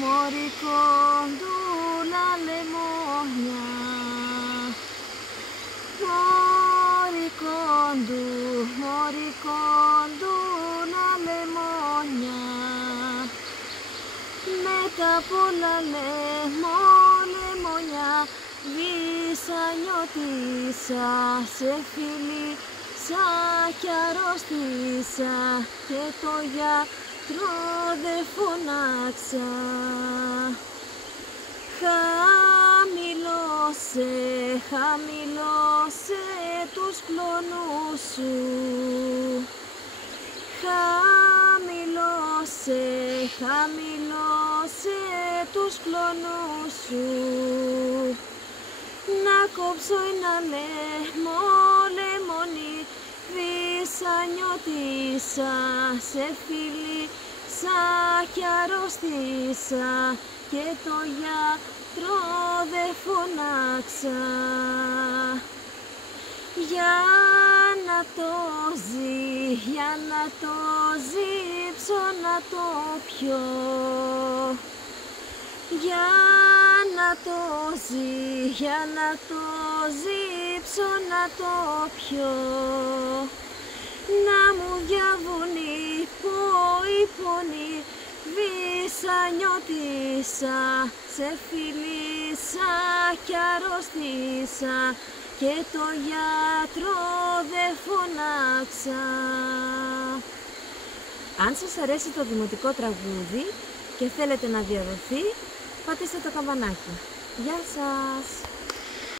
Moricondu la lemonia. Moricondu la lemonia. Μετά από la λεμονιά βήσα, νιώτησα, σε φίλησα κι αρρώστησα και το γιατρό δε φωνάξα. Χαμηλώσε τους κλονούς σου. Χαμηλώσε τους κλονούς σου. Να κόψω ένα λεμόνι, βήσα, νιώτησα, σε φίλησα κι αρρώστησα και το γιατρό δε φωνάξα. Για να το ζύψω, να το πιω. Για να το ζύψω, να το πιω. Να μου διαβούν οι πόνοι, βήσα, νιώτησα, σε φίλησα κι αρρώστησα και το γιατρό δε φωνάξα. Αν σας αρέσει το δημοτικό τραγούδι και θέλετε να διαδοθεί, πατήστε το καμπανάκι. Γεια σας!